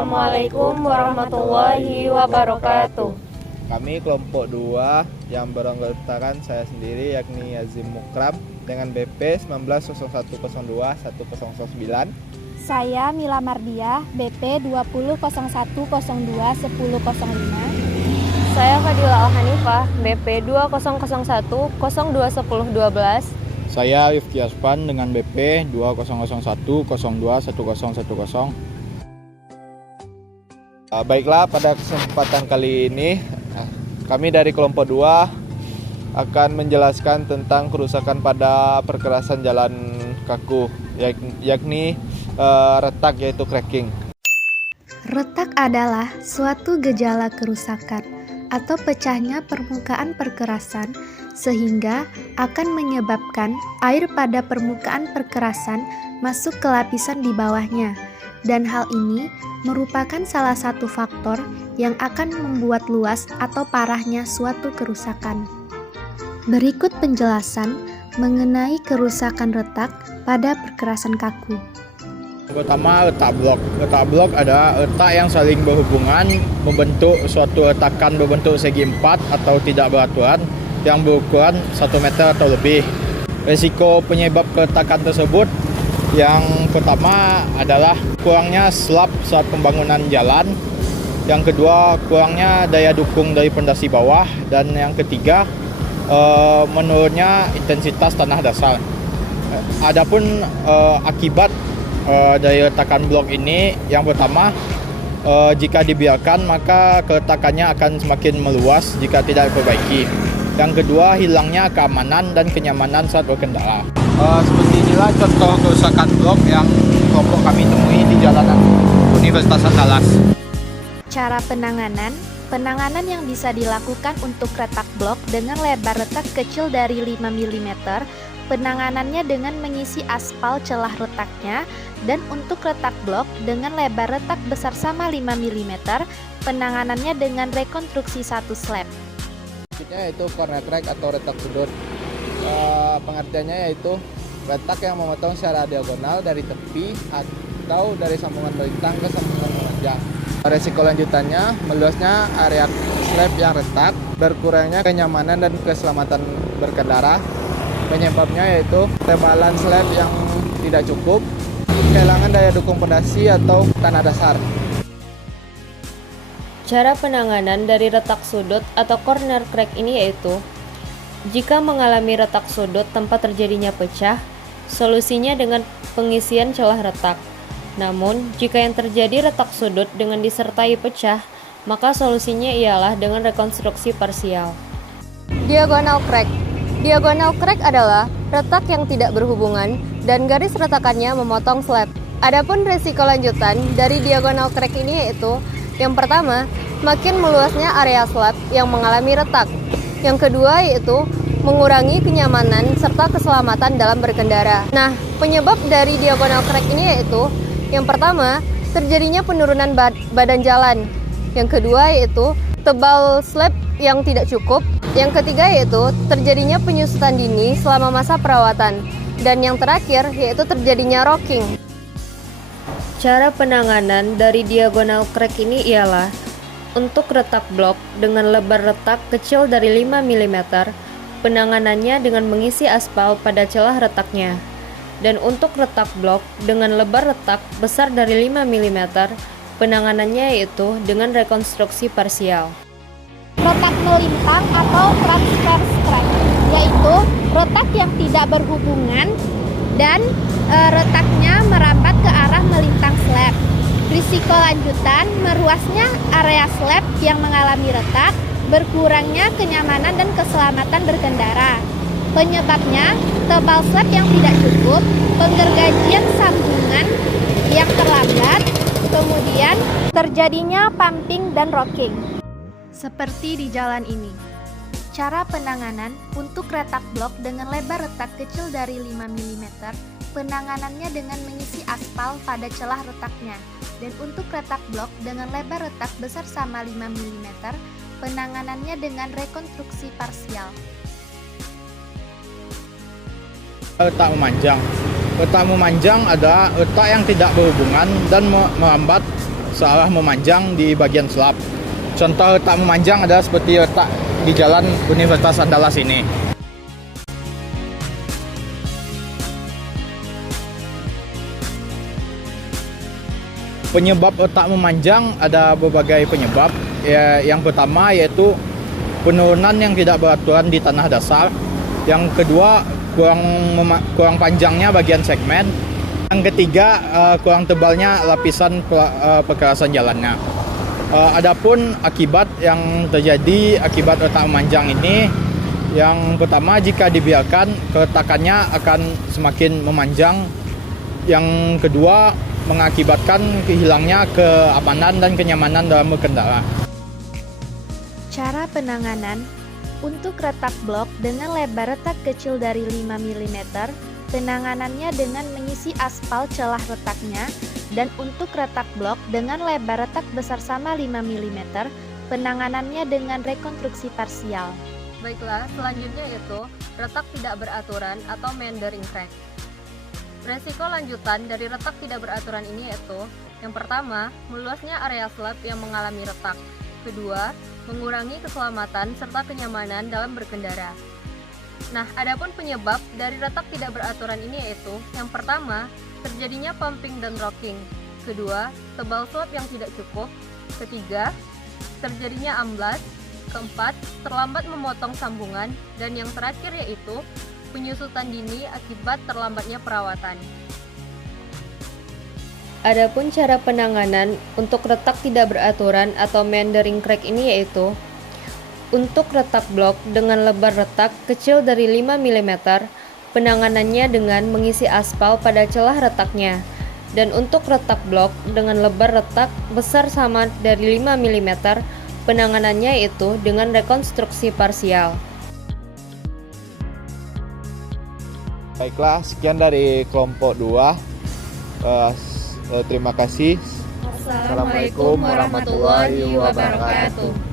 Assalamualaikum warahmatullahi wabarakatuh. Kami kelompok 2 yang beranggotakan saya sendiri yakni Yazim Mukram dengan BP 1901021009. Saya Mila Mardiah, BP 2001021005. Saya Fadila Al-Hanifah, BP 2001021012. Saya Rifki Aspan dengan BP 2001021010. Baiklah, pada kesempatan kali ini kami dari kelompok 2 akan menjelaskan tentang kerusakan pada perkerasan jalan kaku, yakni retak yaitu cracking. Retak adalah suatu gejala kerusakan atau pecahnya permukaan perkerasan sehingga akan menyebabkan air pada permukaan perkerasan masuk ke lapisan di bawahnya. Dan hal ini merupakan salah satu faktor yang akan membuat luas atau parahnya suatu kerusakan. Berikut penjelasan mengenai kerusakan retak pada perkerasan kaku. Pertama, retak blok. Retak blok adalah retak yang saling berhubungan membentuk suatu retakan berbentuk segi 4 atau tidak beraturan yang berukuran 1 meter atau lebih. Risiko penyebab keretakan tersebut yang pertama adalah kurangnya slab saat pembangunan jalan. Yang kedua, kurangnya daya dukung dari pondasi bawah. Dan yang ketiga, menurunnya intensitas tanah dasar. Adapun akibat dari retakan blok ini, yang pertama, jika dibiarkan maka keretakannya akan semakin meluas jika tidak diperbaiki. Yang kedua, hilangnya keamanan dan kenyamanan saat berkendara. Seperti inilah contoh kerusakan blok yang kelompok kami temui di jalanan Universitas Andalas. Cara penanganan yang bisa dilakukan untuk retak blok dengan lebar retak kecil dari 5 mm, penanganannya dengan mengisi aspal celah retaknya, dan untuk retak blok dengan lebar retak besar sama 5 mm, penanganannya dengan rekonstruksi satu slab. Selanjutnya yaitu corner crack atau retak sudut. Pengertiannya yaitu retak yang memotong secara diagonal dari tepi atau dari sambungan melintang ke sambungan memanjang. Resiko lanjutannya meluasnya area slab yang retak, berkurangnya kenyamanan dan keselamatan berkendara. Penyebabnya yaitu tebalan slab yang tidak cukup, kehilangan daya dukung pondasi atau tanah dasar. Cara penanganan dari retak sudut atau corner crack ini yaitu, jika mengalami retak sudut tempat terjadinya pecah, solusinya dengan pengisian celah retak. Namun, jika yang terjadi retak sudut dengan disertai pecah, maka solusinya ialah dengan rekonstruksi parsial. Diagonal crack. Diagonal crack adalah retak yang tidak berhubungan dan garis retakannya memotong slab. Adapun risiko lanjutan dari diagonal crack ini yaitu, yang pertama, makin meluasnya area slab yang mengalami retak. Yang kedua yaitu mengurangi kenyamanan serta keselamatan dalam berkendara. Nah, penyebab dari diagonal crack ini yaitu, yang pertama, terjadinya penurunan badan jalan. Yang kedua yaitu tebal slab yang tidak cukup. Yang ketiga yaitu terjadinya penyusutan dini selama masa perawatan. Dan yang terakhir yaitu terjadinya rocking. Cara penanganan dari diagonal crack ini ialah, untuk retak blok dengan lebar retak kecil dari 5 mm, penanganannya dengan mengisi aspal pada celah retaknya. Dan untuk retak blok dengan lebar retak besar dari 5 mm, penanganannya yaitu dengan rekonstruksi parsial. Retak melintang atau transverse crack, yaitu retak yang tidak berhubungan dan retaknya merambat ke arah melintang slab. Risiko lanjutan meruasnya area slab yang mengalami retak, berkurangnya kenyamanan dan keselamatan berkendara. Penyebabnya tebal slab yang tidak cukup, penggergajian sambungan yang terlambat, kemudian terjadinya pumping dan rocking. Seperti di jalan ini. Cara penanganan untuk retak blok dengan lebar retak kecil dari 5 mm, penanganannya dengan mengisi aspal pada celah retaknya. Dan untuk retak blok dengan lebar retak besar sama 5 mm, penanganannya dengan rekonstruksi parsial. Retak memanjang. Retak memanjang adalah retak yang tidak berhubungan dan merambat searah memanjang di bagian slab. Contoh retak memanjang adalah seperti retak di Jalan Universitas Andalas ini. Penyebab retak memanjang ada berbagai penyebab. Yang pertama yaitu penurunan yang tidak beraturan di tanah dasar. Yang kedua, kurang panjangnya bagian segmen. Yang ketiga, kurang tebalnya lapisan perkerasan jalannya. Adapun akibat yang terjadi akibat retak memanjang ini, yang pertama jika dibiarkan keretakannya akan semakin memanjang. Yang kedua, mengakibatkan kehilangnya keamanan dan kenyamanan dalam berkendara. Cara penanganan untuk retak blok dengan lebar retak kecil dari 5 mm, penanganannya dengan mengisi aspal celah retaknya, dan untuk retak blok dengan lebar retak besar sama 5 mm, penanganannya dengan rekonstruksi parsial. Baiklah, selanjutnya yaitu retak tidak beraturan atau meandering crack. Resiko lanjutan dari retak tidak beraturan ini yaitu yang pertama, meluasnya area slab yang mengalami retak. Kedua, mengurangi keselamatan serta kenyamanan dalam berkendara. Nah, adapun penyebab dari retak tidak beraturan ini yaitu yang pertama, terjadinya pumping dan rocking. Kedua, tebal slab yang tidak cukup. Ketiga, terjadinya amblas. Keempat, terlambat memotong sambungan. Dan yang terakhir yaitu penyusutan dini akibat terlambatnya perawatan. Adapun cara penanganan untuk retak tidak beraturan atau meandering crack ini yaitu untuk retak blok dengan lebar retak kecil dari 5 mm, penanganannya dengan mengisi aspal pada celah retaknya. Dan untuk retak blok dengan lebar retak besar sama dari 5 mm, penanganannya yaitu dengan rekonstruksi parsial. Baiklah, sekian dari kelompok 2. Terima kasih. Assalamualaikum warahmatullahi wabarakatuh.